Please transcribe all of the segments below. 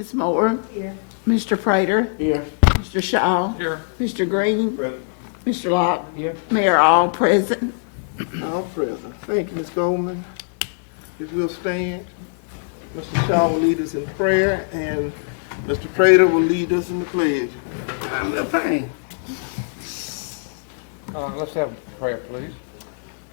Ms. Moore. Here. Mr. Prater. Here. Mr. Shaw. Here. Mr. Green. Present. Mr. Locke. Here. Mayor, all present. All present. Thank you, Ms. Goldman. If we'll stand, Mr. Shaw will lead us in prayer, and Mr. Prater will lead us in the pledge. I'm the pain. Let's have a prayer, please.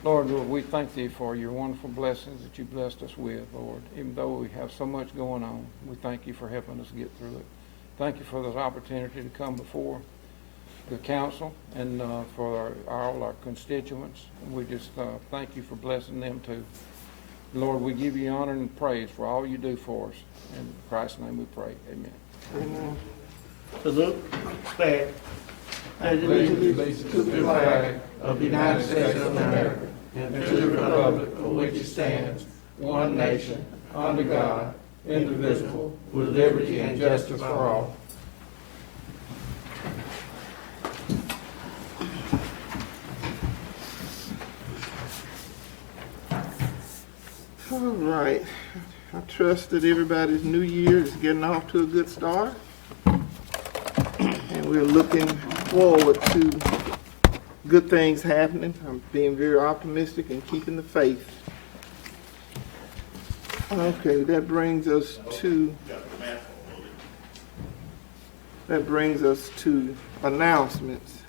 Lord, we thank thee for your wonderful blessings that you blessed us with, Lord. Even though we have so much going on, we thank you for helping us get through it. Thank you for this opportunity to come before the council and for all our constituents. We just thank you for blessing them too. Lord, we give you honor and praise for all you do for us. In Christ's name we pray. Amen. Amen. Salute. Flag. Pledge allegiance to the flag of the United States of America and to the republic for which it stands, one nation, under God, indivisible, with liberty and justice for all. All right. I trust that everybody's new year is getting off to a good start. And we're looking forward to good things happening. I'm being very optimistic and keeping the faith. Okay, that brings us to announcements.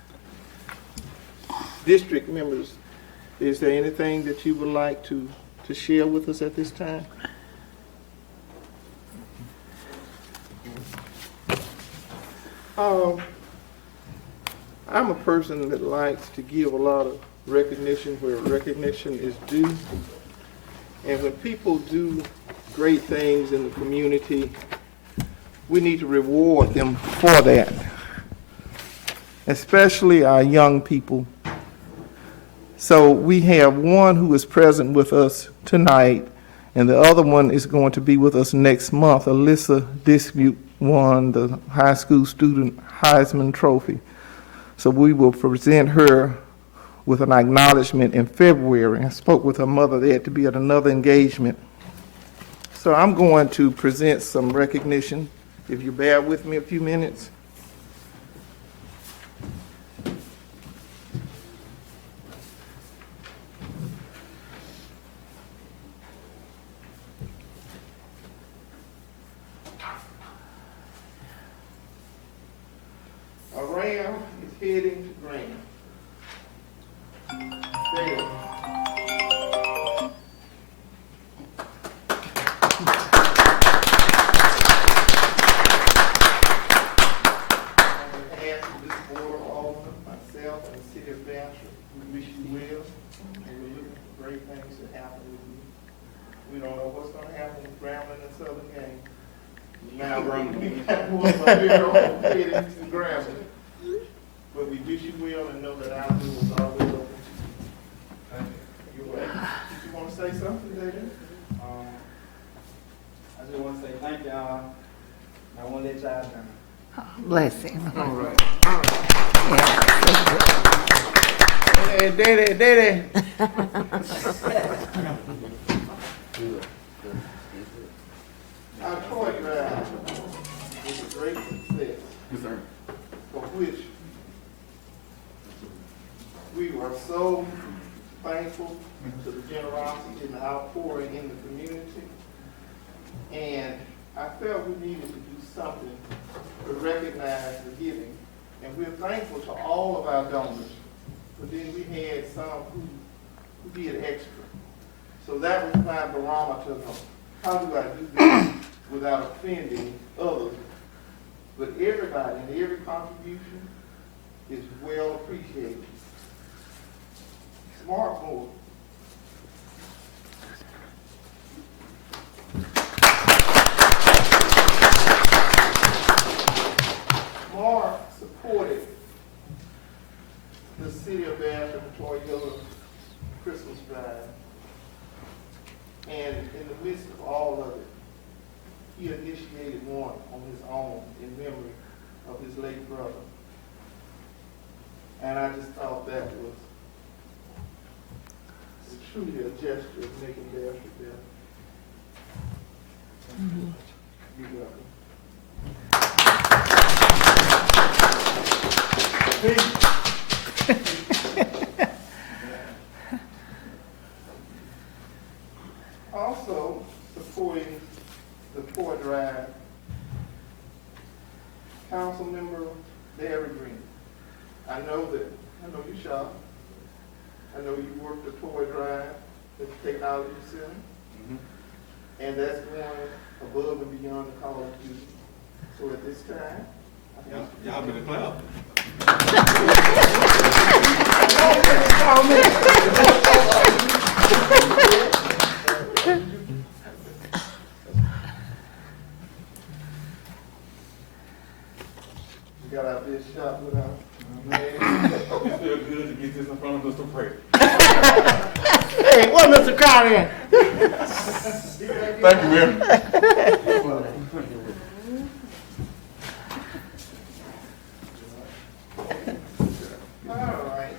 District members, is there anything that you would like to share with us at this time? I'm a person that likes to give a lot of recognition where recognition is due. And when people do great things in the community, we need to reward them for that, especially our young people. So we have one who is present with us tonight, and the other one is going to be with us next month. Alyssa Dispute won the high school student Heisman Trophy. So we will present her with an acknowledgement in February. I spoke with her mother. They had to be at another engagement. So I'm going to present some recognition, if you bear with me a few minutes. A ram is heading to Graham. There. Myself and the city of Bastrop, we wish you well, and we're looking for great things to happen with you. We don't know what's going to happen with Grambling and Southern Game. Now we're heading to Grambling. But we wish you well and know that our door is always open to you. You're welcome. Did you want to say something, David? I just want to say thank y'all. I want to let y'all down. Bless him. All right. Hey, Daddy. Our toy drive was a great success. Yes, sir. For which we were so thankful to the generosity and the outpouring in the community. And I felt we needed to do something to recognize the giving. And we're thankful to all of our donors. But then we had some who did extra. So that was my barometer of how do I do this without offending others. But everybody and every contribution is well appreciated. Smart move. Mark supported the city of Bastrop and Toyota Christmas drive. And in the midst of all of it, he initiated one on his own in memory of his late brother. And I just thought that was truly a gesture of making Bastrop better. You're welcome. Drive. Councilmember Larry Green. I know you shop. I know you work the toy drive, the technology center. And that's going above and beyond the call of duty. So at this time, I think Y'all better clap. we got our best shot with our man. It feels good to get this in front of Mr. Prayer. Hey, what Mr. Carter? Thank you, Mayor. All right.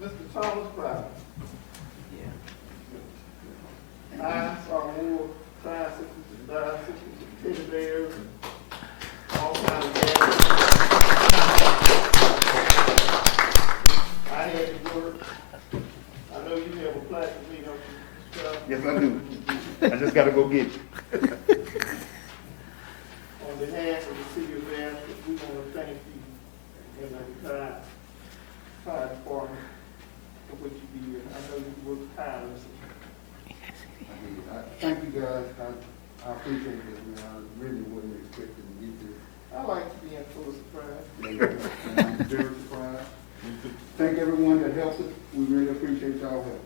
Mr. Thomas Pryor. I saw more tricycles and bicycles and teddy bears and all kinds of gadgets. I had to work. I know you have a plaque for me, don't you, Mr. Charles? Yes, I do. I just gotta go get you. On behalf of the city of Bastrop, we want to thank you and the fire department for what you did. I know you worked tirelessly. Thank you guys, I appreciate this, man, I really wasn't expecting to get this. I like to be in full surprise. And I'm very surprised. Thank everyone that helped us, we really appreciate y'all help.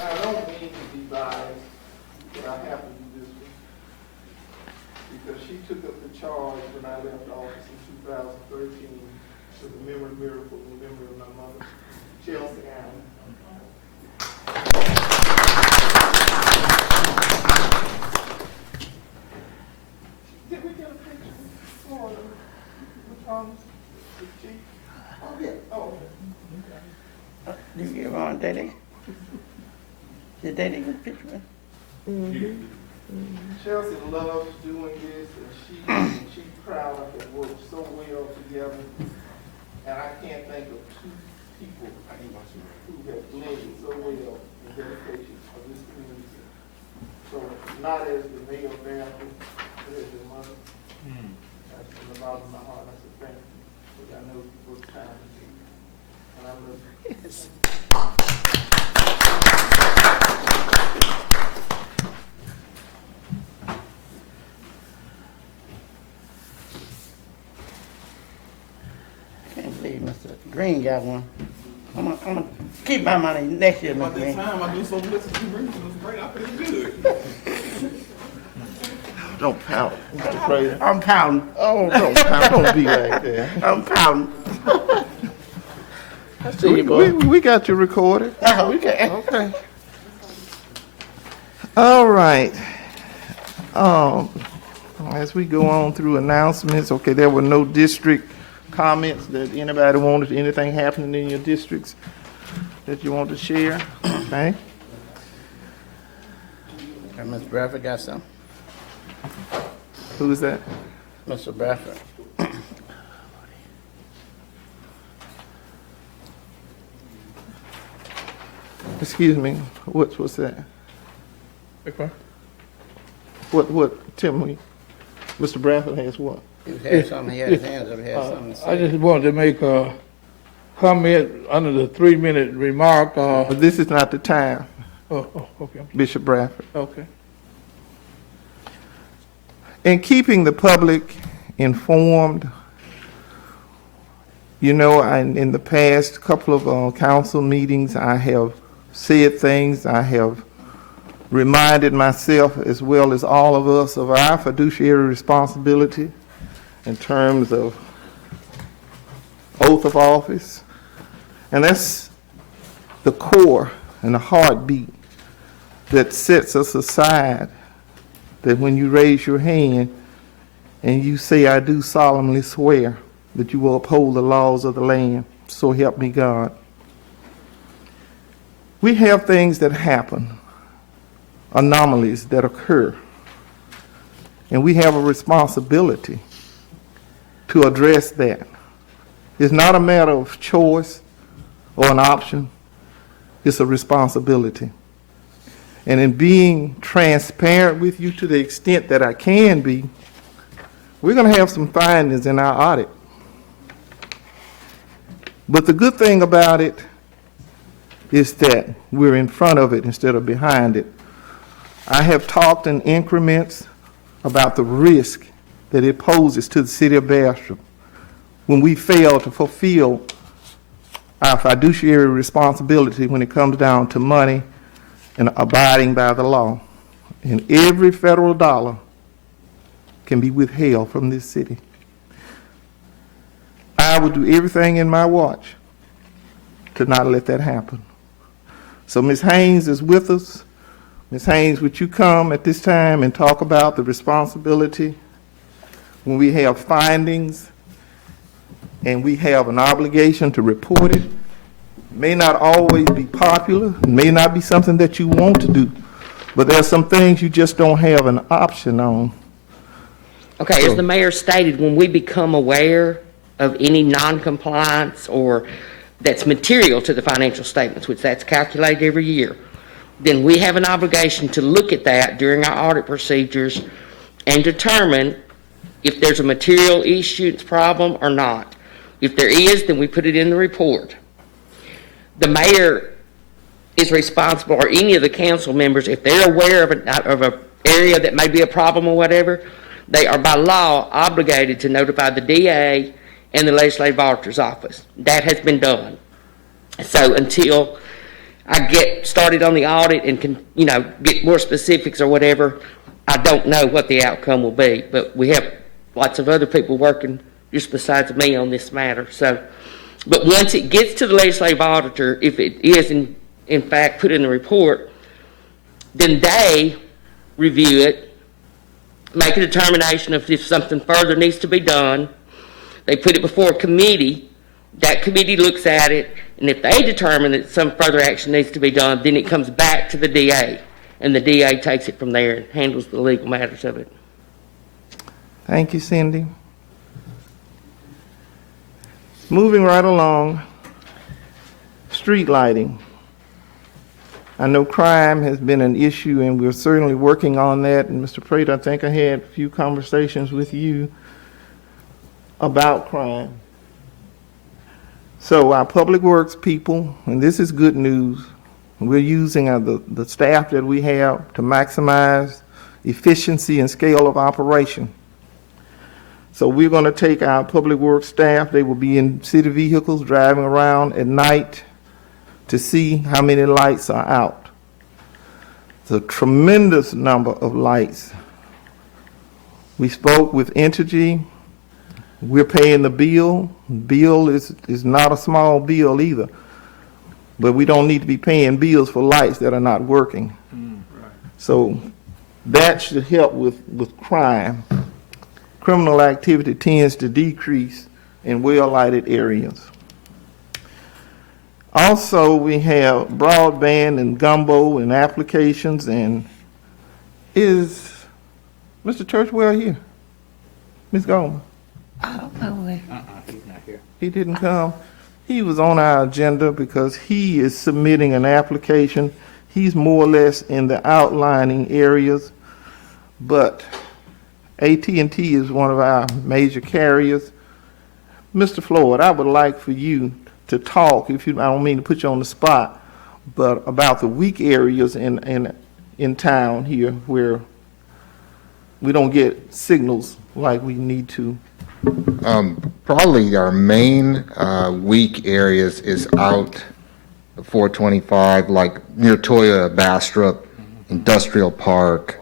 I don't mean to be biased, but I have to do this one. Because she took up the charge when I left office in 2013 to the memory miracle in memory of my mother, Chelsea Allen. Did we get a picture for the Thomas, the chief? Oh, yeah. Oh, okay. You give on, Daddy? Did Daddy get a picture? Chelsea loves doing this, and she's proud of it, worked so well together. And I can't think of two people who have blended so well in dedication of this community. So not as the mayor of Bastrop, but as your mother. That's from the bottom of my heart. I said thank you, because I know you work time to do. And I love you. Yes. Can't believe Mr. Green got one. I'm gonna keep my money next year, Mr. Green. time I do so much to you, it was great. I feel good. Don't pout, Mr. Fraser. I'm pouting. Oh, don't pout. Don't be like that. I'm pouting. I see you, boy. We got you recorded. We can. Okay. All right. As we go on through announcements, okay, there were no district comments that anybody wanted, anything happening in your districts that you want to share, okay? And Mr. Bradford got some. Who is that? Mr. Bradford. Excuse me, what's that? Okay. What, tell me, Mr. Bradford has what? He had something, he had his hands up, he had something to say. I just wanted to make a comment under the 3-minute remark. But this is not the time, Okay, Bishop Bradford. okay. In keeping the public informed, you know, in the past couple of council meetings, I have said things, I have reminded myself as well as all of us of our fiduciary responsibility in terms of oath of office. And that's the core and the heartbeat that sets us aside, that when you raise your hand and you say, I do solemnly swear that you will uphold the laws of the land, so help me God. We have things that happen, anomalies that occur, and we have a responsibility to address that. It's not a matter of choice or an option. it's a responsibility. And in being transparent with you to the extent that I can be, we're going to have some findings in our audit. But the good thing about it is that we're in front of it instead of behind it. I have talked in increments about the risk that it poses to the city of Bastrop when we fail to fulfill our fiduciary responsibility when it comes down to money and abiding by the law. And every federal dollar can be withheld from this city. I will do everything in my watch to not let that happen. So Ms. Haynes is with us. Ms. Haynes, would you come at this time and talk about the responsibility when we have findings and we have an obligation to report it? It may not always be popular, it may not be something that you want to do, but there are some things you just don't have an option on. Okay, as the mayor stated, when we become aware of any non-compliance or that's material to the financial statements, which that's calculated every year, then we have an obligation to look at that during our audit procedures and determine if there's a material issuance problem or not. If there is, then we put it in the report. The mayor is responsible, or any of the council members, if they're aware of an area that may be a problem or whatever, they are by law obligated to notify the DA and the legislative auditor's office. That has been done. So until I get started on the audit and can, get more specifics or whatever, I don't know what the outcome will be. But we have lots of other people working just besides me on this matter. So, but once it gets to the legislative auditor, if it is in fact put in the report, then they review it, make a determination of if something further needs to be done. They put it before a committee. That committee looks at it, and if they determine that some further action needs to be done, then it comes back to the DA, and the DA takes it from there and handles the legal matters of it. Thank you, Cindy. Moving right along, street lighting. I know crime has been an issue, and we're certainly working on that. And Mr. Prater, I think I had a few conversations with you about crime. So our public works people, and this is good news, we're using the staff that we have to maximize efficiency and scale of operation. So we're going to take our public works staff, they will be in city vehicles driving around at night to see how many lights are out. It's a tremendous number of lights. We spoke with Entergy. We're paying the bill. Bill is not a small bill either. But we don't need to be paying bills for lights that are not working. Right. So that should help with crime. Criminal activity tends to decrease in well-lighted areas. Also, we have broadband and gumbo and applications. And is Mr. Churchwell here? Ms. Goldman? I don't know. He's not here. He didn't come. He was on our agenda because he is submitting an application. He's more or less in the outlining areas, but AT&T is one of our major carriers. Mr. Floyd, I would like for you to talk, I don't mean to put you on the spot, but about the weak areas in town here where we don't get signals like we need to. Probably our main weak areas is out the 425, like near Toya, Bastrop, Industrial Park.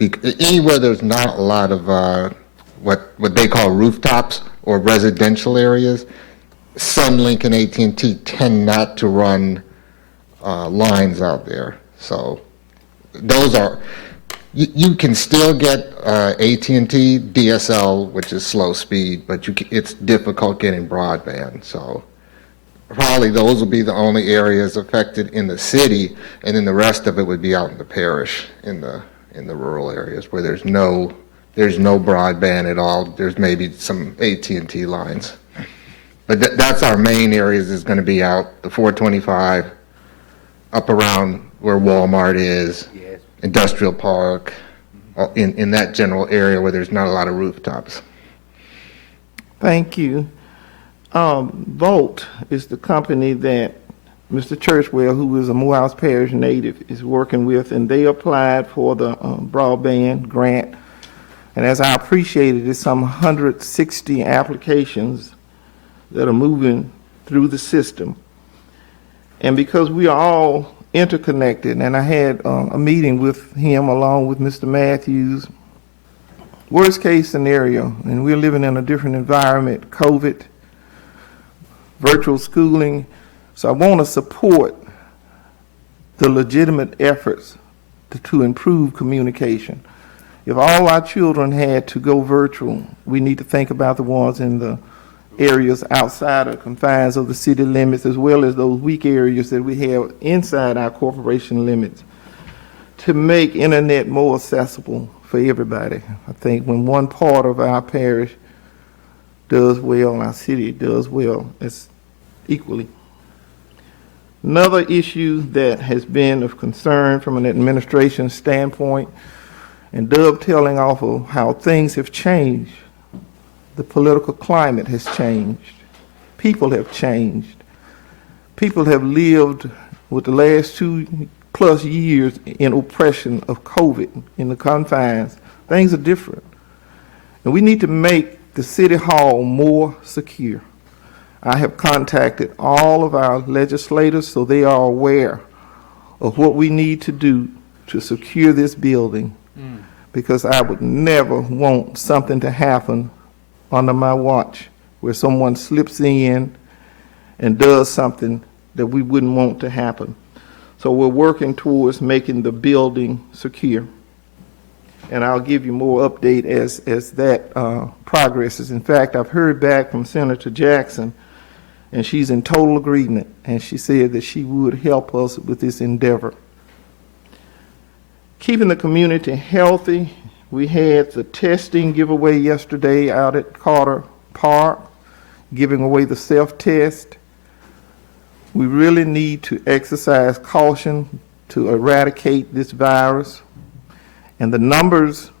Anywhere there's not a lot of what they call rooftops or residential areas, Sunlink and AT&T tend not to run lines out there. So those are. You can still get AT&T DSL, which is slow speed, but it's difficult getting broadband. So probably those will be the only areas affected in the city, and then the rest of it would be out in the parish, in the rural areas where there's no broadband at all. There's maybe some AT&T lines, but that's our main areas is going to be out the 425, up around where Walmart is, Industrial Park, in that general area where there's not a lot of rooftops. Thank you. Volt is the company that Mr. Churchwell, who is a Morehouse Parish native, is working with, and they applied for the broadband grant. And as I appreciated, it's some 160 applications that are moving through the system. And because we are all interconnected, and I had a meeting with him along with Mr. Matthews, worst case scenario, and we're living in a different environment, COVID, virtual schooling. So I want to support the legitimate efforts to improve communication. If all our children had to go virtual, we need to think about the ones in the areas outside of confines of the city limits, as well as those weak areas that we have inside our corporation limits, to make internet more accessible for everybody. I think when one part of our parish does well, our city does well, it's equally. Another issue that has been of concern from an administration standpoint, and dovetailing off of how things have changed, the political climate has changed. People have changed. People have lived with the last 2+ years in oppression of COVID in the confines. Things are different. And we need to make the city hall more secure. I have contacted all of our legislators so they are aware of what we need to do to secure this building, because I would never want something to happen under my watch where someone slips in and does something that we wouldn't want to happen. So we're working towards making the building secure. And I'll give you more update as that progresses. In fact, I've heard back from Senator Jackson, and she's in total agreement, and she said that she would help us with this endeavor. Keeping the community healthy, we had the testing giveaway yesterday out at Carter Park, giving away the self-test. We really need to exercise caution to eradicate this virus. And the numbers,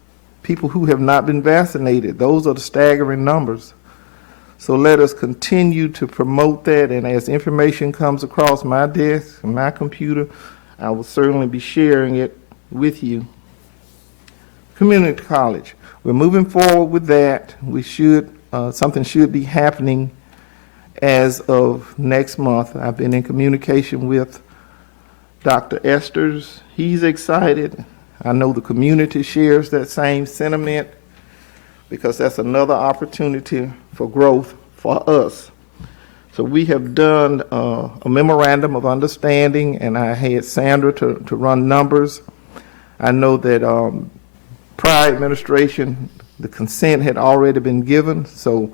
people who have not been vaccinated, those are the staggering numbers. So let us continue to promote that, and as information comes across my desk and my computer, I will certainly be sharing it with you. Community college, we're moving forward with that. We should, something should be happening as of next month. I've been in communication with Dr. Esters. He's excited. I know the community shares that same sentiment, because that's another opportunity for growth for us. So we have done a memorandum of understanding, and I had Sandra to run numbers. I know that prior administration, the consent had already been given, so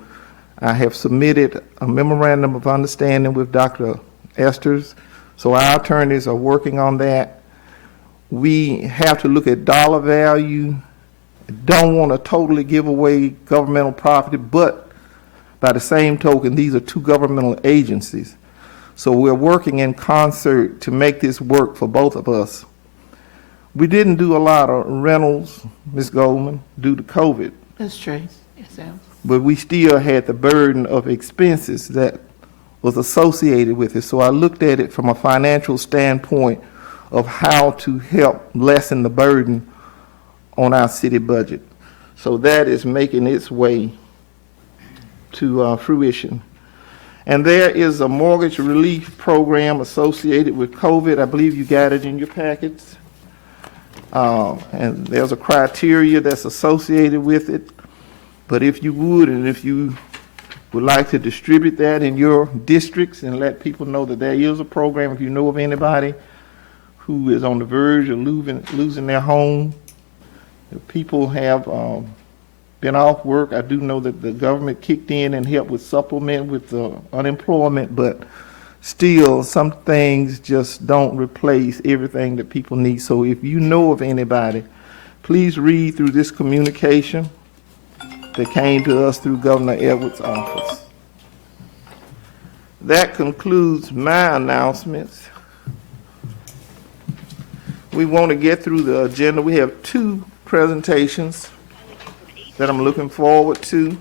I have submitted a memorandum of understanding with Dr. Esters. So our attorneys are working on that. We have to look at dollar value. Don't want to totally give away governmental property, but by the same token, these are two governmental agencies. So we're working in concert to make this work for both of us. We didn't do a lot of rentals, Ms. Goldman, due to COVID, That's true. Yes, sir. but we still had the burden of expenses that was associated with it. So I looked at it from a financial standpoint of how to help lessen the burden on our city budget. So that is making its way to fruition. And there is a mortgage relief program associated with COVID. I believe you got it in your packets. And there's a criteria that's associated with it. But if you would, and if you would like to distribute that in your districts and let people know that there is a program, if you know of anybody who is on the verge of losing their home, if people have been off work, I do know that the government kicked in and helped with supplement with unemployment, but still some things just don't replace everything that people need. So if you know of anybody, please read through this communication that came to us through Governor Edwards' office. That concludes my announcements. We want to get through the agenda. We have 2 presentations that I'm looking forward to.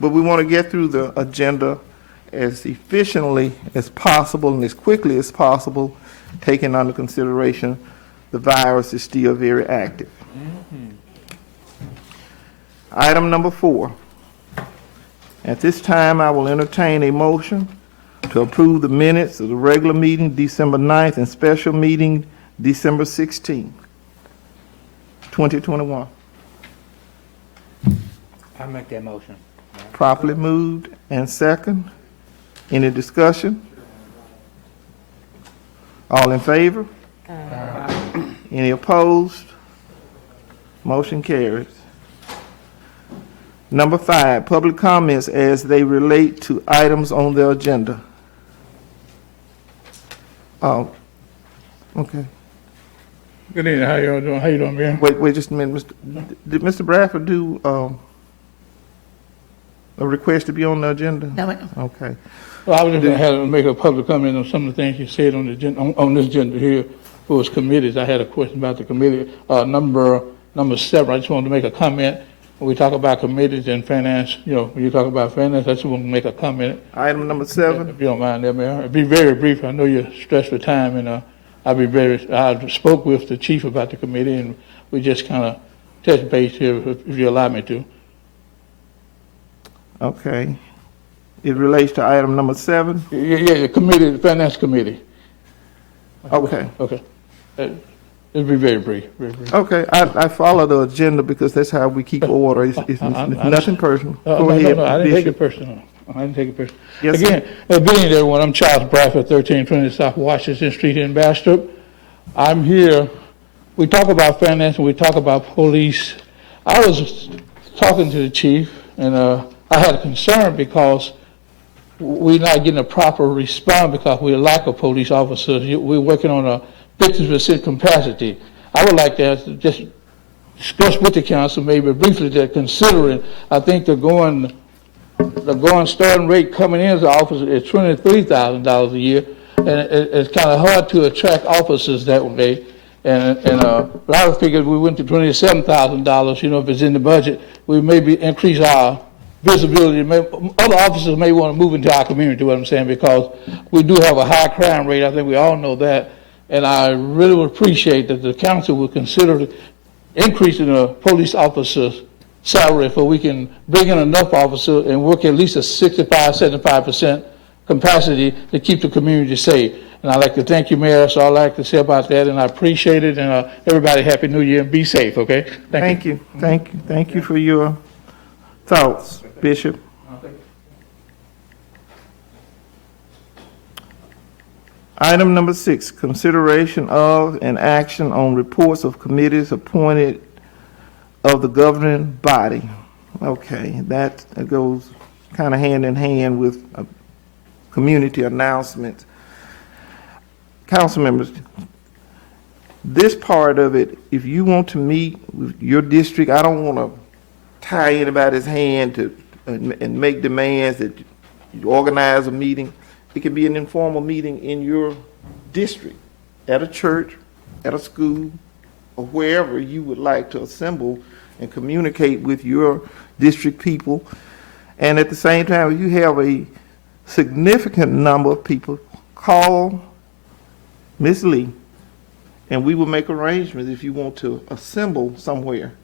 But we want to get through the agenda as efficiently as possible and as quickly as possible, taking under consideration the virus is still very active. Item number 4. At this time, I will entertain a motion to approve the minutes of the regular meeting December 9th and special meeting December 16th, 2021. I'll make that motion. Properly moved and second. Any discussion? All in favor? Any opposed? Motion carries. Number 5, public comments as they relate to items on the agenda. Oh, okay. Good evening, how y'all doing? How you doing, Mayor? Wait just a minute. Did Mr. Bradford do a request to be on the agenda? No, ma'am. Okay. Well, I was just gonna have to make a public comment on some of the things you said on the agenda, on this agenda here for his committees. I had a question about the committee. Number 7, I just wanted to make a comment. When we talk about committees and finance, when you talk about finance, I just want to make a comment. Item number 7. If you don't mind that, Mayor. It'll be very brief. I know you're stressed for time, and I spoke with the chief about the committee, and we just kind of touch base here, if you allow me to. Okay. It relates to item number 7? Yeah, the committee, the finance committee. Okay. Okay. It'll be very brief, very brief. Okay, I follow the agenda because that's how we keep order. It's nothing personal. Go ahead, No, I didn't take it Bishop. personal. I didn't take it personal. Yes, sir. Again, good evening, everyone. I'm Charles Bradford, 1320 South Washington Street in Bastrop. I'm here. We talk about finance and we talk about police. I was talking to the chief, and I had a concern because we're not getting a proper response because we lack of police officers. We're working on a 50% capacity. I would like to just discuss with the council maybe briefly that considering, I think the going starting rate coming into the office is $23,000 a year, and it's kind of hard to attract officers that way. But I figured if we went to $27,000, if it's in the budget, we maybe increase our visibility. Other officers may want to move into our community, what I'm saying, because we do have a high crime rate. I think we all know that. And I really would appreciate that the council would consider increasing the police officers' salary so we can bring in enough officers and work at least a 65-75% capacity to keep the community safe. And I'd like to thank you, Mayor. That's all I'd like to say about that, and I appreciate it. And everybody, Happy New Year and be safe, okay? Thank you. Thank you for your thoughts, Bishop. Item number 6, consideration of and action on reports of committees appointed of the governing body. Okay, that goes kind of hand in hand with community announcements. Council members, this part of it, if you want to meet with your district, I don't want to tie anybody's hand to and make demands that you organize a meeting. It can be an informal meeting in your district, at a church, at a school, or wherever you would like to assemble and communicate with your district people. And at the same time, if you have a significant number of people, call Ms. Lee, and we will make arrangements if you want to assemble somewhere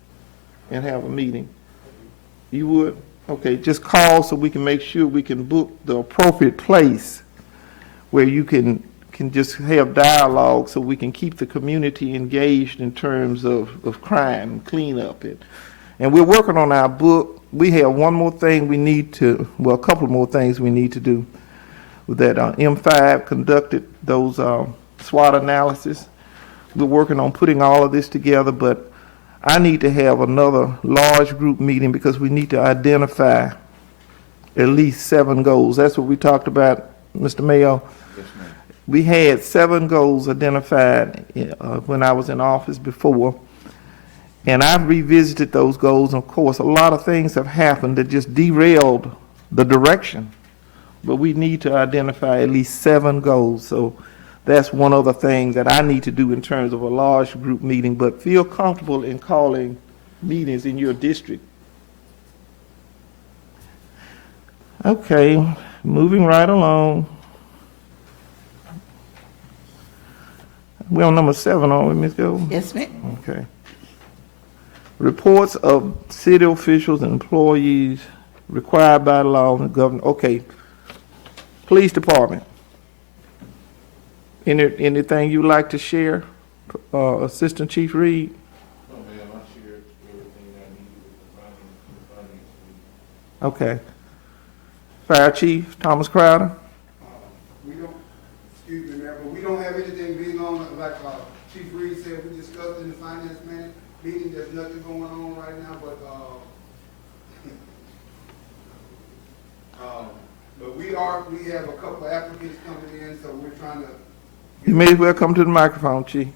and have a meeting. You would? Okay, just call so we can make sure we can book the appropriate place where you can just have dialogue so we can keep the community engaged in terms of crime and cleanup. And we're working on our book. We have one more thing we need to, well, a couple more things we need to do. With that M5 conducted those SWOT analysis. We're working on putting all of this together, but I need to have another large group meeting because we need to identify at least 7 goals. That's what we talked about, Mr. Mayo. Yes, ma'am. We had 7 goals identified when I was in office before, and I've revisited those goals. And of course, a lot of things have happened that just derailed the direction, but we need to identify at least 7 goals. So that's one other thing that I need to do in terms of a large group meeting, but feel comfortable in calling meetings in your district. Okay, moving right along. We're on number 7, aren't we, Ms. Gold? Yes, ma'am. Okay. Reports of city officials and employees required by law and government. Okay. Police Department. Anything you'd like to share, Assistant Chief Reed? No, ma'am, I shared everything I needed with the finance. Okay. Fire Chief Thomas Crowder? We don't, excuse me, Mayor, but we don't have anything being on, like Chief Reed said, we discussed in the finance meeting, there's nothing going on right now, but we have a couple of applicants coming in, so we're trying to. You may as well come to the microphone, Chief.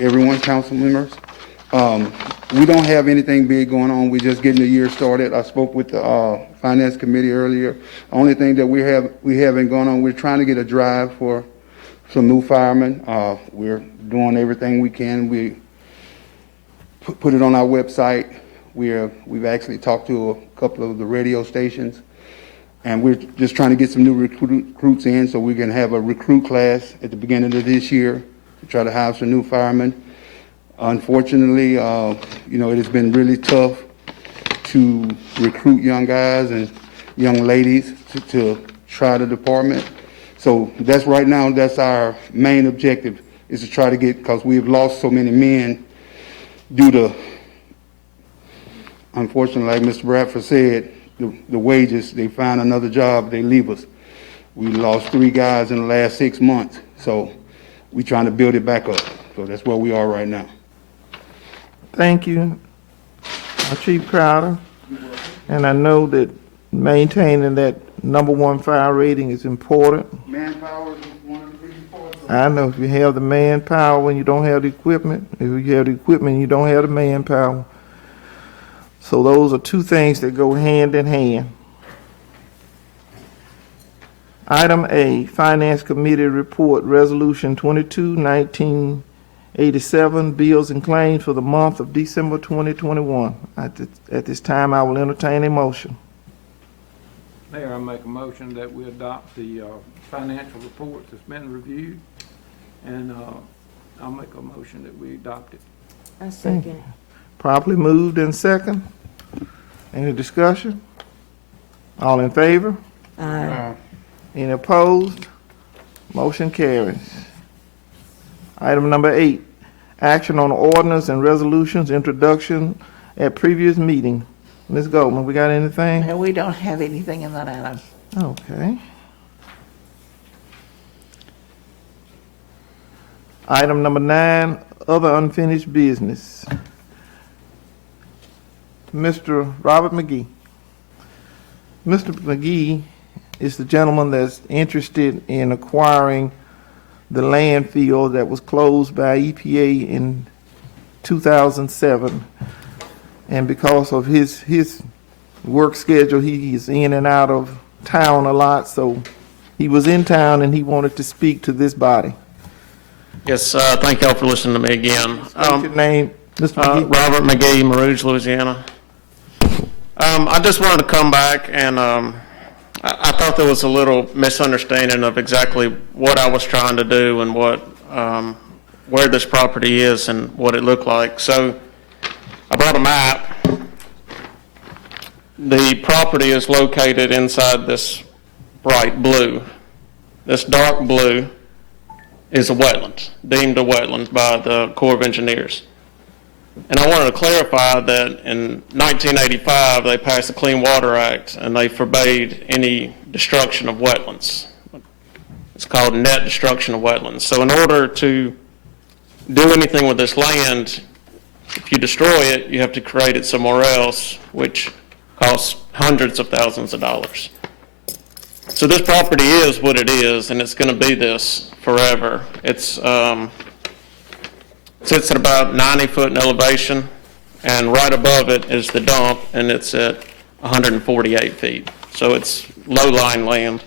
Everyone, council members. We don't have anything big going on. We're just getting the year started. I spoke with the finance committee earlier. Only thing that we haven't gone on, we're trying to get a drive for some new firemen. We're doing everything we can. We put it on our website. We've actually talked to a couple of the radio stations, and we're just trying to get some new recruits in so we can have a recruit class at the beginning of this year to try to hire some new firemen. Unfortunately, it has been really tough to recruit young guys and young ladies to try the department. So that's right now, that's our main objective, is to try to get, because we've lost so many men due to, unfortunately, like Mr. Bradford said, the wages, they find another job, they leave us. We lost 3 guys in the last 6 months, so we're trying to build it back up. So that's where we are right now. Thank you, Chief Crowder. And I know that maintaining that #1 fire rating is important. Manpower is one of the biggest parts of it. I know if you have the manpower when you don't have the equipment, if you have the equipment, you don't have the manpower. So those are 2 things that go hand in hand. Item A, Finance Committee Report, Resolution 22-1987, Bills and Claims for the month of December 2021. At this time, I will entertain a motion. Mayor, I make a motion that we adopt the financial reports that's been reviewed, and I'll make a motion that we adopt it. I second. Properly moved and second. Any discussion? All in favor? Aye. Any opposed? Motion carries. Item number 8, action on ordinance and resolutions introduction at previous meeting. Ms. Goldman, we got anything? No, we don't have anything in that item. Okay. Item number 9, other unfinished business. Mr. Robert McGee. Mr. McGee is the gentleman that's interested in acquiring the landfill that was closed by EPA in 2007. And because of his work schedule, he is in and out of town a lot, so he was in town and he wanted to speak to this body. Yes, thank y'all for listening to me again. State your name, Mr. McGee. Robert McGee, Marouge, Louisiana. I just wanted to come back and I thought there was a little misunderstanding of exactly what I was trying to do and what where this property is and what it looked like. So I brought a map. The property is located inside this bright blue. This dark blue is a wetland, deemed a wetland by the Corps of Engineers. And I wanted to clarify that in 1985, they passed the Clean Water Act and they forbade any destruction of wetlands. It's called net destruction of wetlands. So in order to do anything with this land, if you destroy it, you have to create it somewhere else, which costs hundreds of thousands of dollars. So this property is what it is, and it's going to be this forever. It's sits at about 90 foot in elevation, and right above it is the dump, and it's at 148 feet. So it's low-lying land.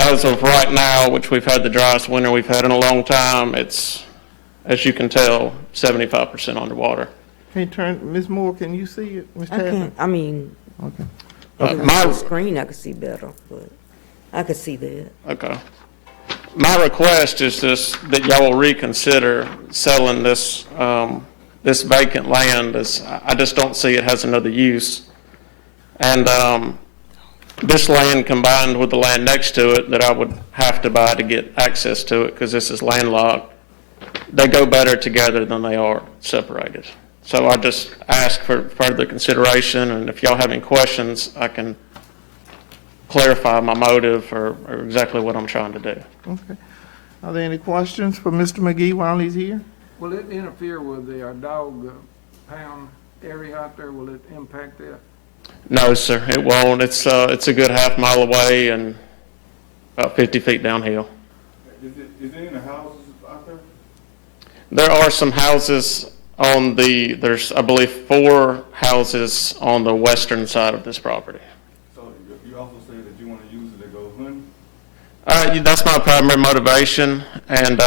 As of right now, which we've had the driest winter we've had in a long time, it's, as you can tell, 75% underwater. Can you turn, Ms. Moore, can you see it, Ms. I Tappan? can't, I mean, Okay. if it was my- on the screen, I could see better, but I could see that. Okay. My request is just that y'all will reconsider selling this, this vacant land, as I just don't see it has another use. And, this land combined with the land next to it that I would have to buy to get access to it, because this is landlocked, they go better together than they are separated. So I just ask for further consideration, and if y'all have any questions, I can clarify my motive or exactly what I'm trying to do. Okay. Are there any questions for Mr. McGee while he's here? Will it interfere with the dog pound area out there? Will it impact that? No, sir, it won't. It's a good half mile away and about 50 feet downhill. Is there any houses out there? There are some houses on there's, I believe, 4 houses on the western side of this property. So you also say that you want to use it to go hunting? That's my primary motivation. And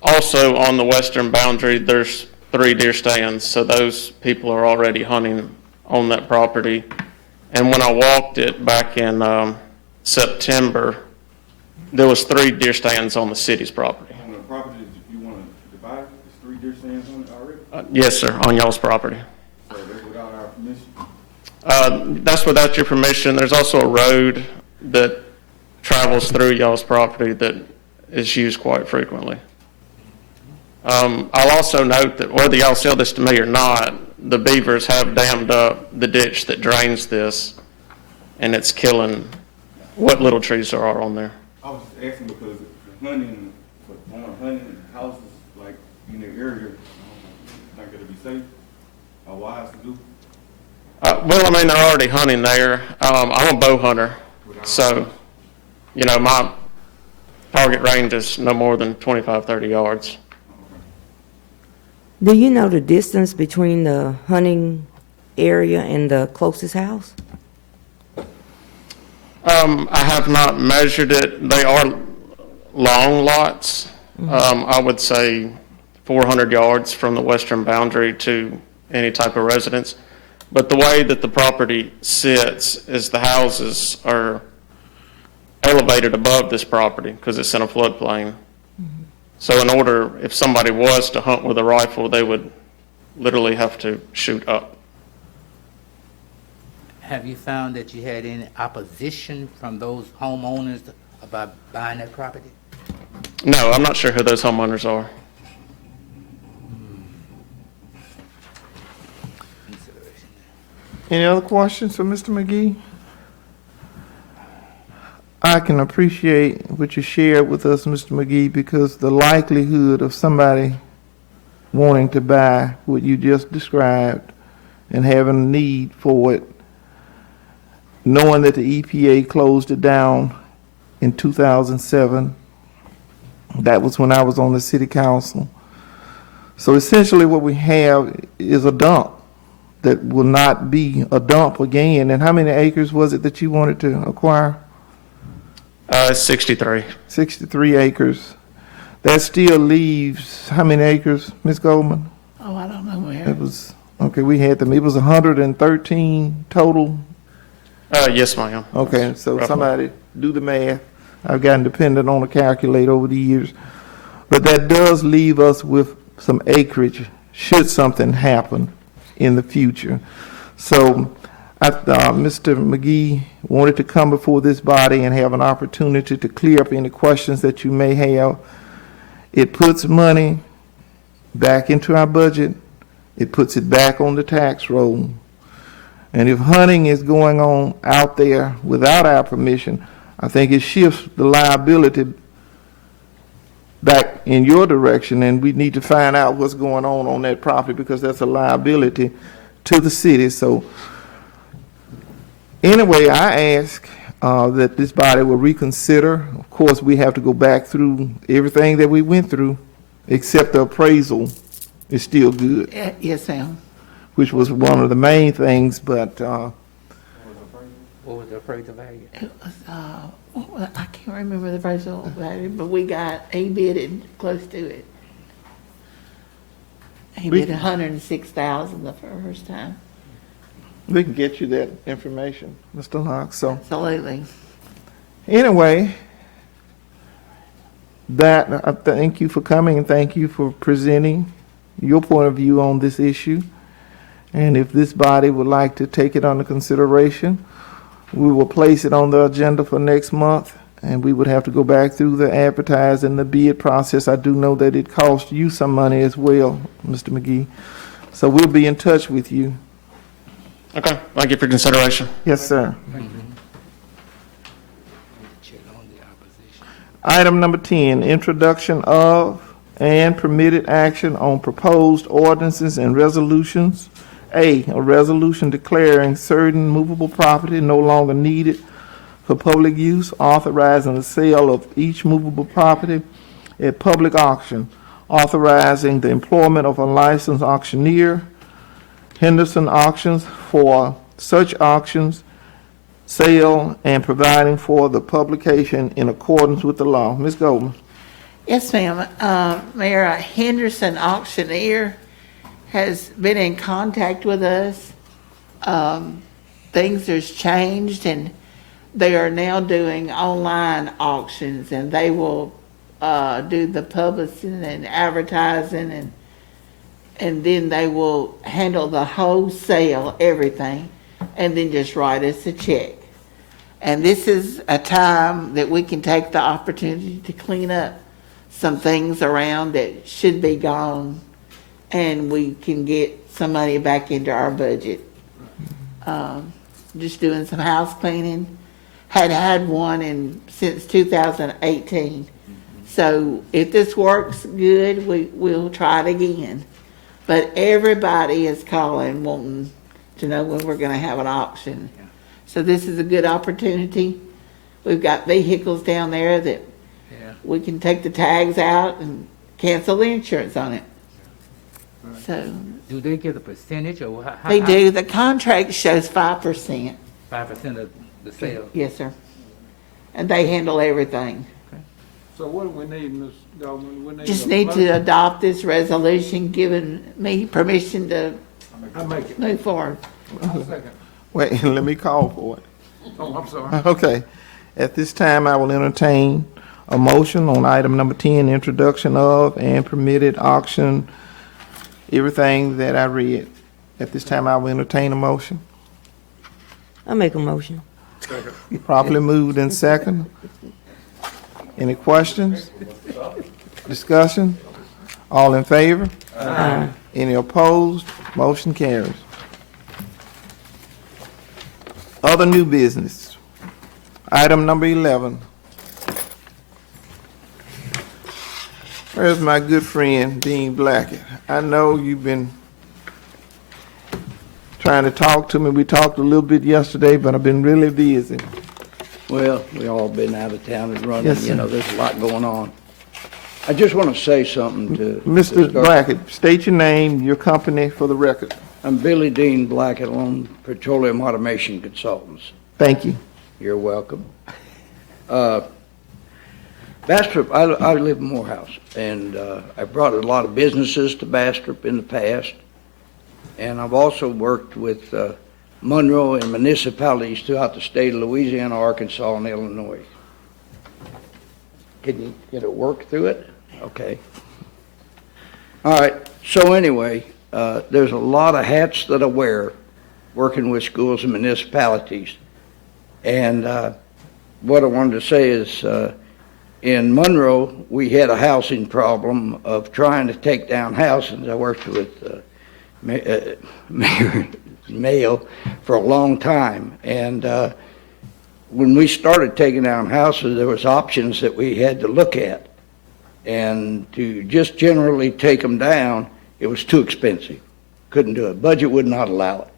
also on the western boundary, there's 3 deer stands. So those people are already hunting on that property. And when I walked it back in September, there was 3 deer stands on the city's property. On the property that you want to divide, there's 3 deer stands on it already? Yes, sir, on y'all's property. So that's without our permission? That's without your permission. There's also a road that travels through y'all's property that is used quite frequently. I'll also note that whether y'all sell this to me or not, the beavers have dammed up the ditch that drains this, and it's killing what little trees there are on there. I was just asking because the hunting, hunting houses like in the area, I think it'll be safe or wise to do. Well, I mean, they're already hunting there. I'm a bow hunter, so, you know, my target range is no more than 25, 30 yards. Do you know the distance between the hunting area and the closest house? I have not measured it. They are long lots. I would say 400 yards from the western boundary to any type of residence. But the way that the property sits is the houses are elevated above this property because it's in a floodplain. So in order, if somebody was to hunt with a rifle, they would literally have to shoot up. Have you found that you had any opposition from those homeowners about buying that property? No, I'm not sure who those homeowners are. Any other questions for Mr. McGee? I can appreciate what you shared with us, Mr. McGee, because the likelihood of somebody wanting to buy what you just described and having a need for it, knowing that the EPA closed it down in 2007, that was when I was on the city council. So essentially what we have is a dump that will not be a dump again. And how many acres was it that you wanted to acquire? 63. 63 acres. That still leaves how many acres, Ms. Goldman? Oh, I don't know. It was, okay, we had them. It was 113 total. Yes, ma'am. Okay, so Roughly. somebody do the math. I've gotten dependent on a calculator over the years. But that does leave us with some acreage should something happen in the future. So Mr. McGee wanted to come before this body and have an opportunity to clear up any questions that you may have. It puts money back into our budget. It puts it back on the tax roll. And if hunting is going on out there without our permission, I think it shifts the liability back in your direction, and we need to find out what's going on that property because that's a liability to the city. So Anyway, I ask that this body will reconsider. Of course, we have to go back through everything that we went through, except the appraisal is still good, Yes, ma'am. which was one of the main things, but What was the appraisal value? It was, well, I can't remember the appraisal value, but he bidded close to it. He We- bid 106,000 the first time. we can get you that information, Mr. Locke. So Absolutely. anyway, I thank you for coming and thank you for presenting your point of view on this issue. And if this body would like to take it under consideration, we will place it on the agenda for next month, and we would have to go back through the advertising and the bid process. I do know that it costs you some money as well, Mr. McGee. So we'll be in touch with you. Okay, thank you for consideration. Yes, sir. Item number 10, introduction of and permitted action on proposed ordinances and resolutions. A resolution declaring certain movable property no longer needed for public use, authorizing the sale of each movable property at public auction, authorizing the employment of a licensed auctioneer, Henderson Auctions, for such auctions, sale, and providing for the publication in accordance with the law. Ms. Goldman. Yes, ma'am. Mayor, Henderson Auctioneer has been in contact with us. Things has changed, and they are now doing online auctions, and they will do the publishing and advertising, and then they will handle the wholesale, everything, and then just write us a check. And this is a time that we can take the opportunity to clean up some things around that should be gone, and we can get some money back into our budget. Just doing some house cleaning. Had one since 2018. So if this works good, we'll try it again. But everybody is calling, wanting to know when we're gonna have an auction. So this is a good opportunity. We've got vehicles down there that we can take the tags out and cancel the insurance on it. So Do they get a percentage or how? they do. The contract shows 5%. 5% of the sale? Yes, sir. And they handle everything. So what do we need, Ms. Goldman? We Just a need to motion. adopt this resolution, giving me permission to I make it. move forward. I'll second. Wait, let me call for it. Oh, I'm sorry. Okay. At this time, I will entertain a motion on item number 10, introduction of and permitted auction, everything that I read. At this time, I will entertain a motion. I make a motion. Properly moved in second. Any questions? Discussion? All in favor? Aye. Any opposed? Motion carries. Other new business. Item number 11. Where's my good friend, Dean Blackett? I know you've been trying to talk to me. We talked a little bit yesterday, but I've been really busy. Well, we all been out of town and running, Yes, sir. you know, there's a lot going on. I just want to say something to Mr. start. Blackett, state your name, your company for the record. I'm Billy Dean Blackett, on Petroleum Automation Consultants. Thank you. You're welcome. Bastrop, I live in Morehouse, and I brought a lot of businesses to Bastrop in the past, and I've also worked with Monroe and municipalities throughout the state of Louisiana, Arkansas, and Illinois. Can you get it work through it? Okay. All right, so anyway, there's a lot of hats that I wear working with schools and municipalities. And what I wanted to say is, in Monroe, we had a housing problem of trying to take down houses. I worked with Mayor Mayo for a long time. And when we started taking down houses, there was options that we had to look at. And to just generally take them down, it was too expensive. Couldn't do it. Budget would not allow it.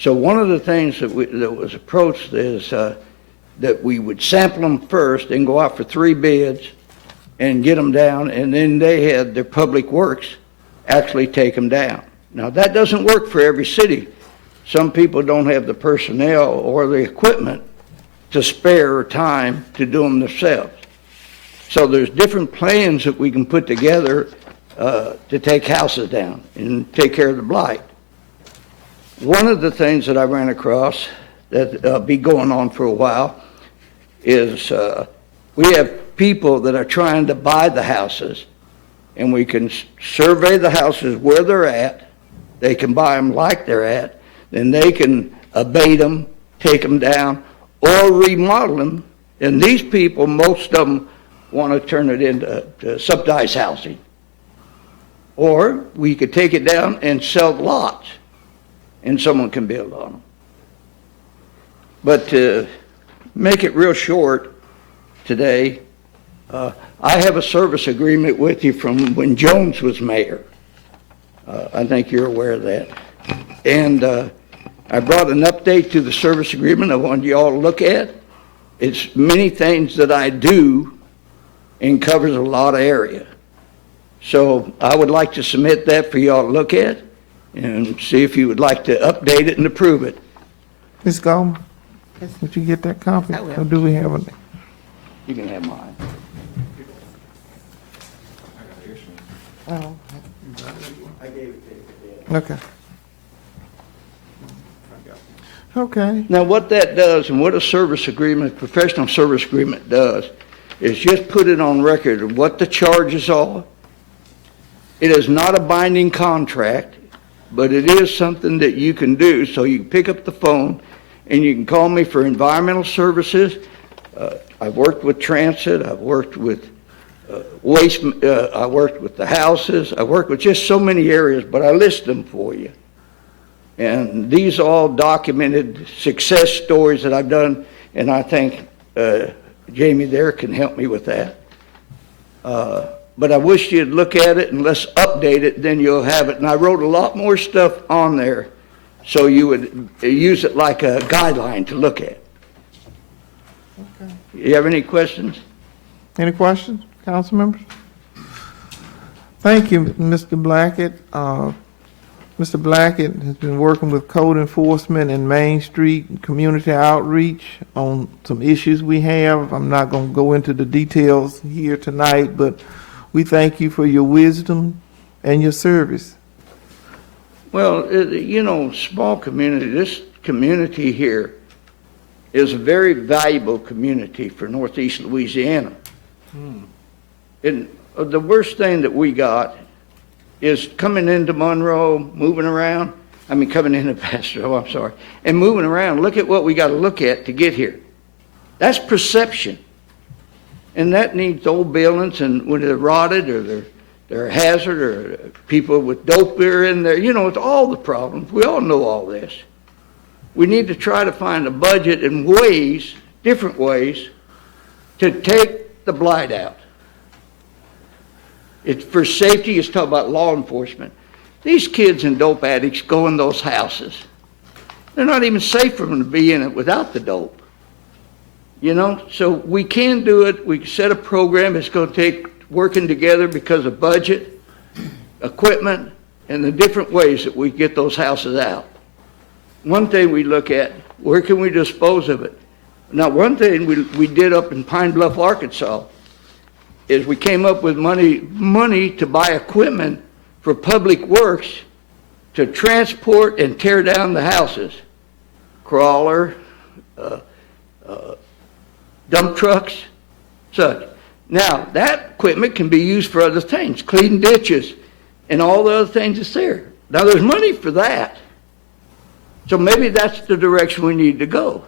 So one of the things that was approached is that we would sample them first and go out for 3 bids and get them down, and then they had their public works actually take them down. Now, that doesn't work for every city. Some people don't have the personnel or the equipment to spare time to do them themselves. So there's different plans that we can put together to take houses down and take care of the blight. One of the things that I ran across that be going on for a while is we have people that are trying to buy the houses, and we can survey the houses where they're at. They can buy them like they're at, then they can abate them, take them down, or remodel them. And these people, most of them, want to turn it into subsidized housing. Or we could take it down and sell lots, and someone can build on them. But to make it real short today, I have a service agreement with you from when Jones was mayor. I think you're aware of that. And I brought an update to the service agreement I wanted you all to look at. It's many things that I do and covers a lot of area. So I would like to submit that for you all to look at and see if you would like to update it and approve it. Ms. Goldman, would you get that copy? I will. Or do we have it? You can have mine. Oh, I gave it to you. Okay. Okay. Now, what that does and what a service agreement, professional service agreement does, is just put it on record of what the charges are. It is not a binding contract, but it is something that you can do. So you can pick up the phone and you can call me for environmental services. I've worked with transit. I've worked with waste. I worked with the houses. I worked with just so many areas, but I list them for you. And these are all documented success stories that I've done, and I think Jamie there can help me with that. But I wish you'd look at it and let's update it, then you'll have it. And I wrote a lot more stuff on there so you would use it like a guideline to look at. Okay. You have any questions? Any questions, council members? Thank you, Mr. Blackett. Mr. Blackett has been working with code enforcement and Main Street and community outreach on some issues we have. I'm not going to go into the details here tonight, but we thank you for your wisdom and your service. Well, you know, small community, this community here is a very valuable community for Northeast Louisiana. And the worst thing that we got is coming into Monroe, moving around. I mean, coming into Bastrop, I'm sorry, and moving around. Look at what we got to look at to get here. That's perception. And that needs old buildings, and when they're rotted or they're a hazard or people with dope beer in there, you know, it's all the problems. We all know all this. We need to try to find a budget and ways, different ways, to take the blight out. It's for safety. It's talking about law enforcement. These kids and dope addicts go in those houses. They're not even safe for them to be in it without the dope. You know, so we can do it. We can set a program. It's going to take working together because of budget, equipment, and the different ways that we get those houses out. One thing we look at, where can we dispose of it? Now, one thing we did up in Pine Bluff, Arkansas, is we came up with money to buy equipment for public works to transport and tear down the houses. Crawler, dump trucks, such. Now, that equipment can be used for other things, clean ditches and all the other things that's there. Now, there's money for that. So maybe that's the direction we need to go.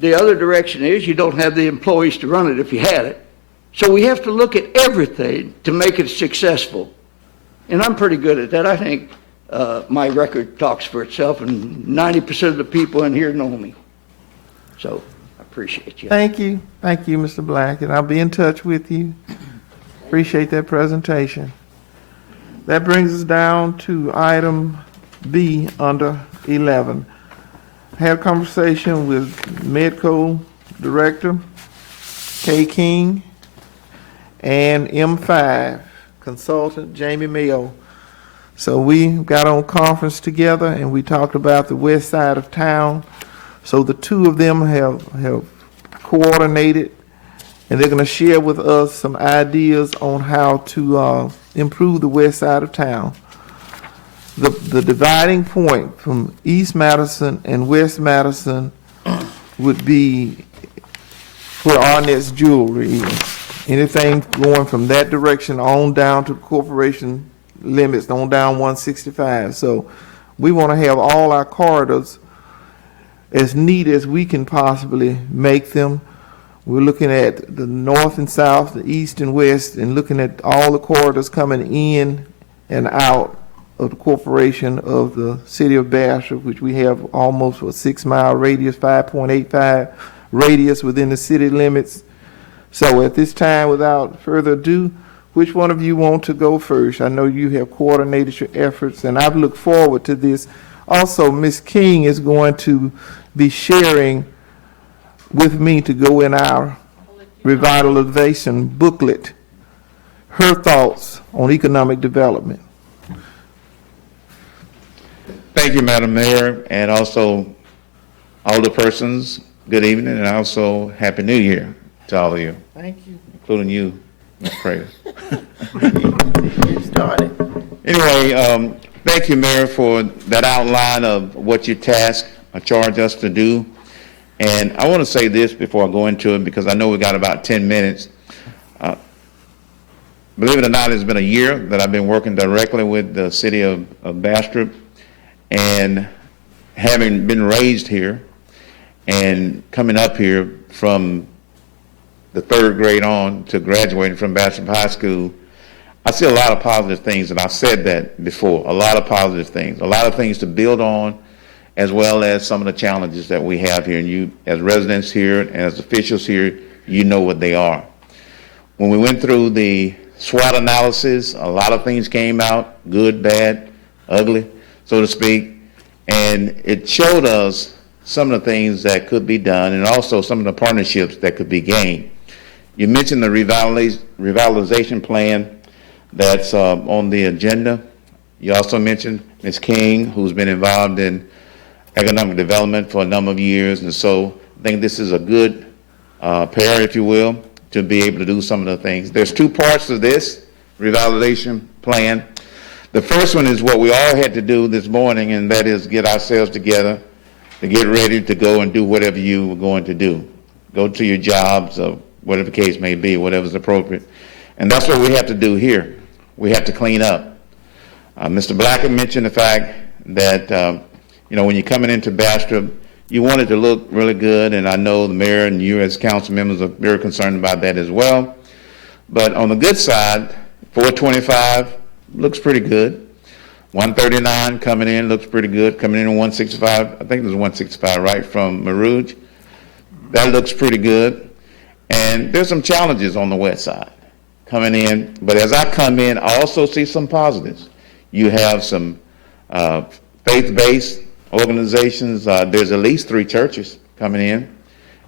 The other direction is you don't have the employees to run it if you had it. So we have to look at everything to make it successful. And I'm pretty good at that. I think my record talks for itself, and 90% of the people in here know me. So I appreciate you. Thank you. Thank you, Mr. Blackett. I'll be in touch with you. Appreciate that presentation. That brings us down to item B under 11. had a conversation with Medco Director Kay King and M5 consultant Jamie Mayo. So we got on conference together and we talked about the west side of town. So the two of them have coordinated, and they're going to share with us some ideas on how to improve the west side of town. The dividing point from East Madison and West Madison would be where Arnett's Jewelry is. Anything going from that direction on down to the corporation limits, on down 165. So we want to have all our corridors as neat as we can possibly make them. We're looking at the north and south, the east and west, and looking at all the corridors coming in and out of the corporation of the city of Bastrop, which we have almost a 6 mile radius, 5.85 radius within the city limits. So at this time, without further ado, which one of you want to go first? I know you have coordinated your efforts, and I've looked forward to this. Also, Ms. King is going to be sharing with me to go in our revitalization booklet, her thoughts on economic development. Thank you, Madam Mayor, and also all the persons, good evening, and also Happy New Year to all of you. Thank you. Including you, Ms. Prater. Get started. Anyway, thank you, Mayor, for that outline of what you charge us to do. And I want to say this before I go into it, because I know we got about 10 minutes. Believe it or not, it's been a year that I've been working directly with the city of Bastrop, and having been raised here and coming up here from the 3rd grade on to graduating from Bastrop High School, I see a lot of positive things, and I've said that before, a lot of positive things, a lot of things to build on, as well as some of the challenges that we have here. And you, as residents here and as officials here, you know what they are. When we went through the SWOT analysis, a lot of things came out, good, bad, ugly, so to speak, and it showed us some of the things that could be done and also some of the partnerships that could be gained. You mentioned the revitalization plan that's on the agenda. You also mentioned Ms. King, who's been involved in economic development for a number of years, and so I think this is a good pair, if you will, to be able to do some of the things. There's 2 parts to this revitalization plan. The first one is what we all had to do this morning, and that is get ourselves together to get ready to go and do whatever you were going to do. Go to your jobs, or whatever the case may be, whatever's appropriate. And that's what we have to do here. We have to clean up. Mr. Blackett mentioned the fact that, when you're coming into Bastrop, you want it to look really good, and I know the mayor and you as council members are very concerned about that as well. But on the good side, 425 looks pretty good. 139 coming in looks pretty good. Coming in at 165, I think there's 165 right from Marouge. That looks pretty good. And there's some challenges on the west side coming in. But as I come in, I also see some positives. You have some faith-based organizations. There's at least 3 churches coming in,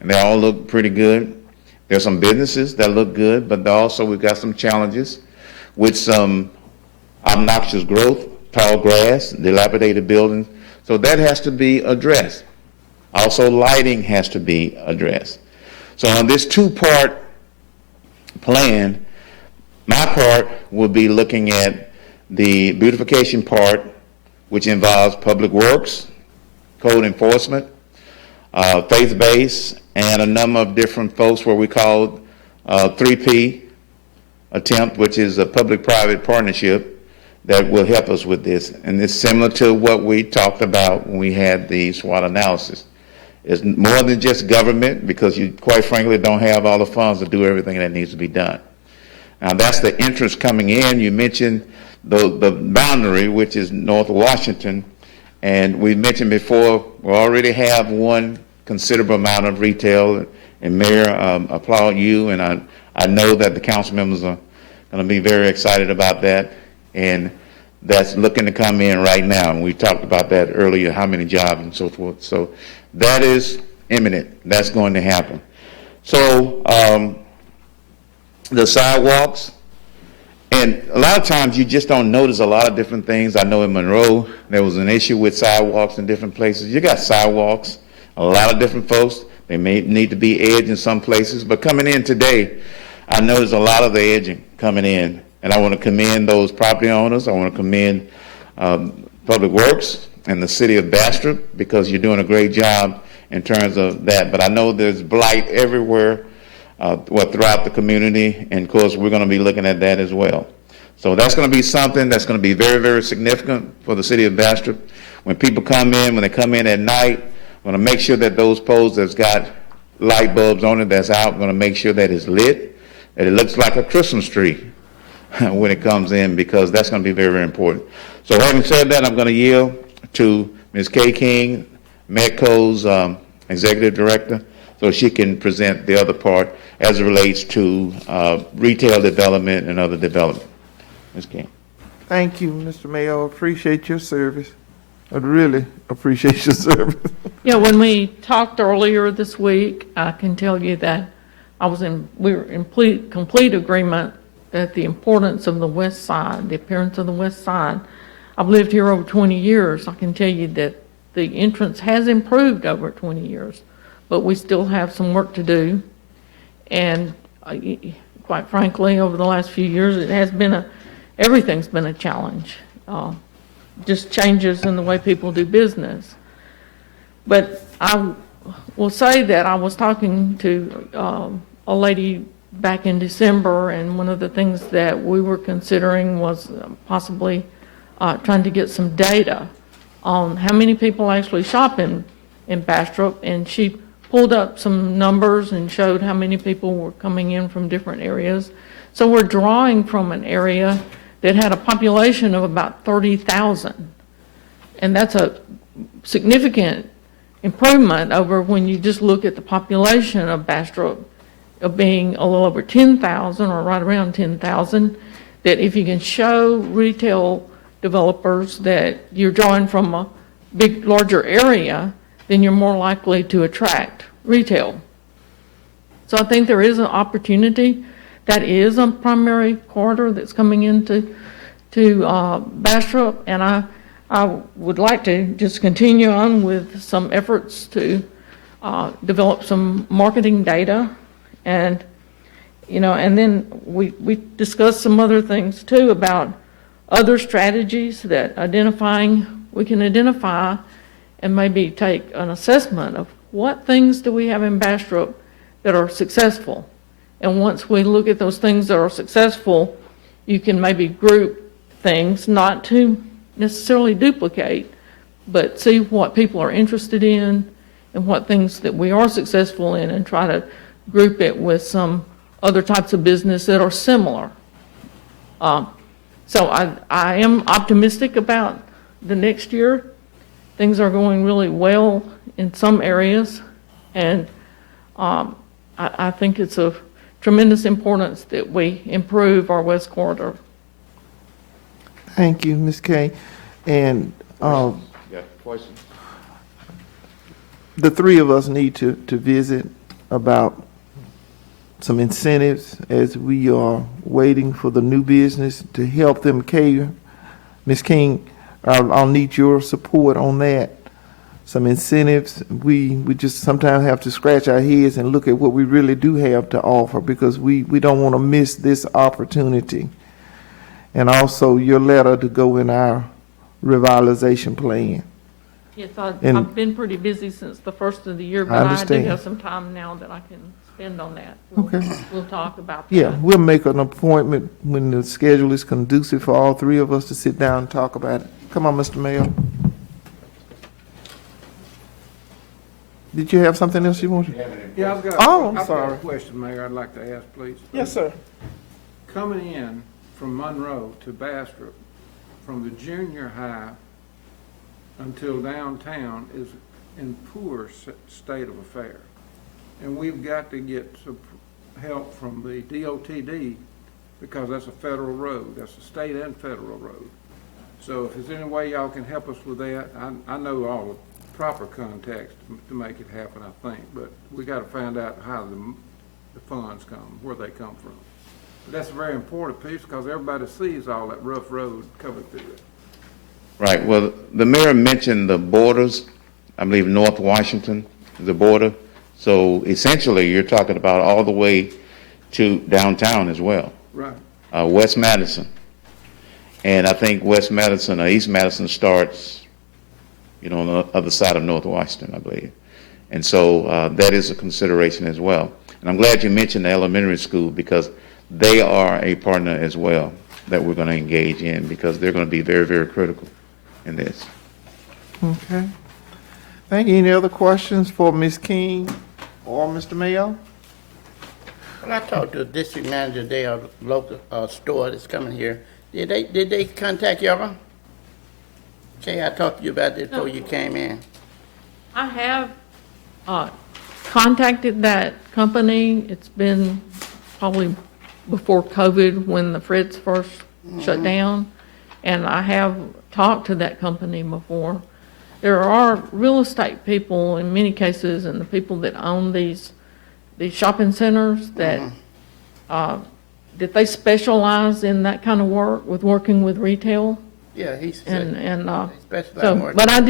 and they all look pretty good. There's some businesses that look good, but also we've got some challenges with some obnoxious growth, tall grass, dilapidated buildings. So that has to be addressed. Also, lighting has to be addressed. So on this 2-part plan, my part will be looking at the beautification part, which involves public works, code enforcement, faith-based, and a number of different folks where we call 3P attempt, which is a public-private partnership that will help us with this. And it's similar to what we talked about when we had the SWOT analysis. It's more than just government, because you quite frankly don't have all the funds to do everything that needs to be done. Now that's the interest coming in. You mentioned the boundary, which is North Washington, and we mentioned before we already have one considerable amount of retail, and Mayor, applaud you, and I know that the council members are going to be very excited about that, and that's looking to come in right now, and we talked about that earlier, how many jobs and so forth. So That is imminent. That's going to happen. So the sidewalks, and a lot of times you just don't notice a lot of different things. I know in Monroe, there was an issue with sidewalks in different places. You got sidewalks, a lot of different folks. They may need to be edged in some places, but coming in today, I noticed a lot of the edging coming in, and I want to commend those property owners. I want to commend Public Works and the city of Bastrop, because you're doing a great job in terms of that. But I know there's blight everywhere, throughout the community, and of course, we're going to be looking at that as well. So that's going to be something that's going to be very, very significant for the city of Bastrop. When people come in, when they come in at night, we're going to make sure that those poles that's got light bulbs on it that's out, we're going to make sure that it's lit, that it looks like a Christmas tree when it comes in, because that's going to be very, very important. So having said that, I'm going to yield to Ms. Kay King, MEDCO's Executive Director, so she can present the other part as it relates to retail development and other development. Ms. King. Thank you, Mr. Mayor. I appreciate your service. I really appreciate your service. Yeah, when we talked earlier this week, I can tell you that we were in complete agreement that the importance of the west side, the appearance of the west side. I've lived here over 20 years. I can tell you that the entrance has improved over 20 years, but we still have some work to do. And quite frankly, over the last few years, everything's been a challenge. Just changes in the way people do business. But I will say that I was talking to a lady back in December, and one of the things that we were considering was possibly trying to get some data on how many people actually shop in Bastrop, and she pulled up some numbers and showed how many people were coming in from different areas. So we're drawing from an area that had a population of about 30,000. And that's a significant improvement over when you just look at the population of Bastrop of being a little over 10,000 or right around 10,000, that if you can show retail developers that you're drawing from a larger area, then you're more likely to attract retail. So I think there is an opportunity. That is a primary corridor that's coming into Bastrop, and I would like to just continue on with some efforts to develop some marketing data, and and then we discussed some other things too about other strategies that we can identify and maybe take an assessment of what things do we have in Bastrop that are successful. And once we look at those things that are successful, you can maybe group things, not to necessarily duplicate, but see what people are interested in and what things that we are successful in, and try to group it with some other types of business that are similar. So I am optimistic about the next year. Things are going really well in some areas, and I think it's of tremendous importance that we improve our West Corridor. Thank you, Ms. Kay. And Questions? the three of us need to visit about some incentives as we are waiting for the new business to help them cater. Ms. King, I'll need your support on that. Some incentives. We just sometimes have to scratch our heads and look at what we really do have to offer, because we don't want to miss this opportunity. And also your letter to go in our revitalization plan. Yes, I've been pretty busy since the first of the year, but I do have some time now that I can spend on that. We'll talk about that. Yeah, we'll make an appointment when the schedule is conducive for all three of us to sit down and talk about it. Come on, Mr. Mayor. Did you have something else you wanted? Yeah, I've got a question, Mayor, I'd like to ask, please. Yes, sir. Coming in from Monroe to Bastrop, from the junior high until downtown, is in poor state of affair. And we've got to get some help from the DOTD, because that's a federal road. That's a state and federal road. So if there's any way y'all can help us with that, I know all of proper contacts to make it happen, I think, but we gotta find out how the funds come, where they come from. But that's a very important piece, because everybody sees all that rough road coming through it. Right, well, the mayor mentioned the borders, I believe North Washington is the border. So essentially, you're talking about all the way to downtown as well. Right. West Madison. And I think West Madison or East Madison starts, on the other side of North Washington, I believe. And so that is a consideration as well. And I'm glad you mentioned the elementary school, because they are a partner as well that we're going to engage in, because they're going to be very, very critical in this. Okay. Thank you. Any other questions for Ms. King or Mr. Mayo? When I talked to the district manager there of local store that's coming here, did they contact y'all? Okay, I talked to you about this before you came in. I have contacted that company. It's been probably before COVID, when the Freds first shut down, and I have talked to that company before. There are real estate people in many cases, and the people that own these shopping centers that that they specialize in that kind of work, with working with retail. Yeah, he And specified more. but I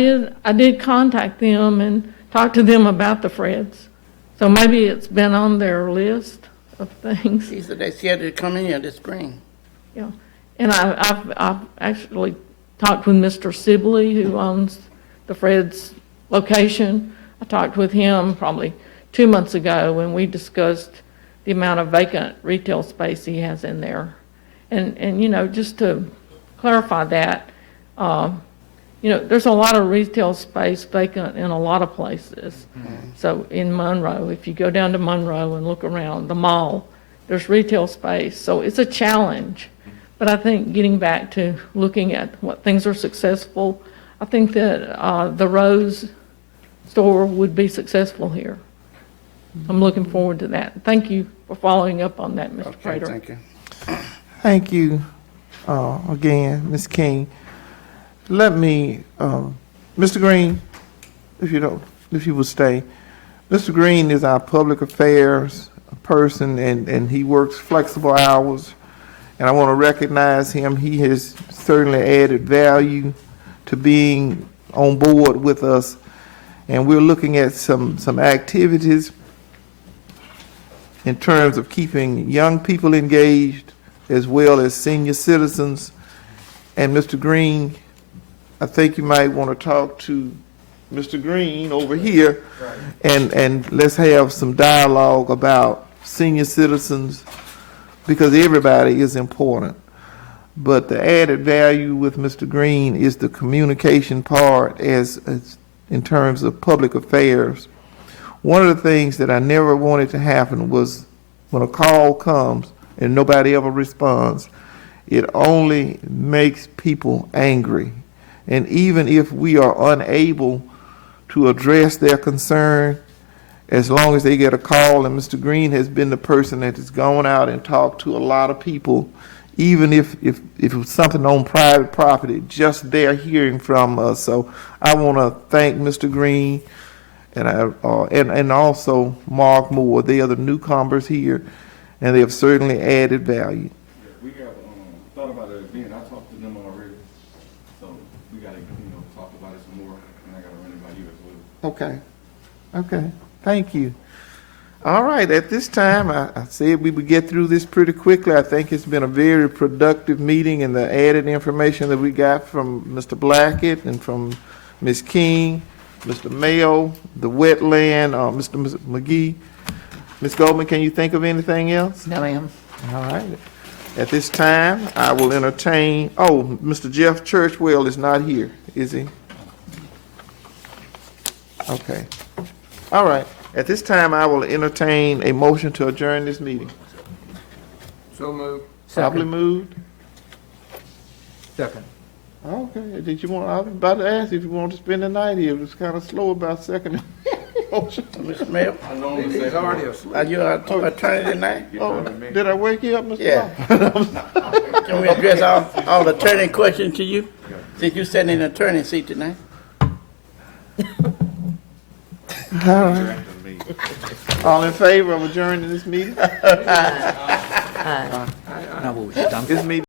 did contact them and talk to them about the Freds. So maybe it's been on their list of things. He said they scheduled to come in here this spring. Yeah, and I've actually talked with Mr. Sibley, who owns the Fred's location. I talked with him probably 2 months ago, when we discussed the amount of vacant retail space he has in there. And just to clarify that, there's a lot of retail space vacant in a lot of places. So in Monroe, if you go down to Monroe and look around the mall, there's retail space. So it's a challenge. But I think getting back to looking at what things are successful, I think that the Rose store would be successful here. I'm looking forward to that. Thank you for following up on that, Mr. Prater. Thank you. Thank you again, Ms. King. Let me, Mr. Green, if you will stay. Mr. Green is our public affairs person, and he works flexible hours, and I want to recognize him. He has certainly added value to being on board with us, and we're looking at some activities in terms of keeping young people engaged as well as senior citizens. And Mr. Green, I think you might want to talk to Mr. Green over here, and let's have some dialogue about senior citizens, because everybody is important. But the added value with Mr. Green is the communication part as in terms of public affairs. One of the things that I never wanted to happen was when a call comes and nobody ever responds, it only makes people angry. And even if we are unable to address their concern, as long as they get a call, and Mr. Green has been the person that has gone out and talked to a lot of people, even if it was something on private property, just they're hearing from us. So I want to thank Mr. Green and also Mark Moore. They are the newcomers here, and they have certainly added value. We have thought about it again. I talked to them already, so we got to talk about it some more, and I got to run it by you as well. Okay, thank you. All right, at this time, I said we would get through this pretty quickly. I think it's been a very productive meeting, and the added information that we got from Mr. Blackett and from Ms. King, Mr. Mayo, the wetland, Mr. McGee. Ms. Goldman, can you think of anything else? No, ma'am. All right. At this time, I will entertain, Mr. Jeff Churchwell is not here, is he? Okay. All right. At this time, I will entertain a motion to adjourn this meeting. So moved. Probably moved. Second. Okay. I was about to ask if you want to spend the night here. It was kind of slow about second motion. Mr. Mayor, I normally say, are you our attorney tonight? Did I wake you up, Mr. Yeah. Can we address all attorney questions to you? Since you sitting in the attorney seat tonight? All right. All in favor of adjourning this meeting? Now, what was your thumbs up? This meeting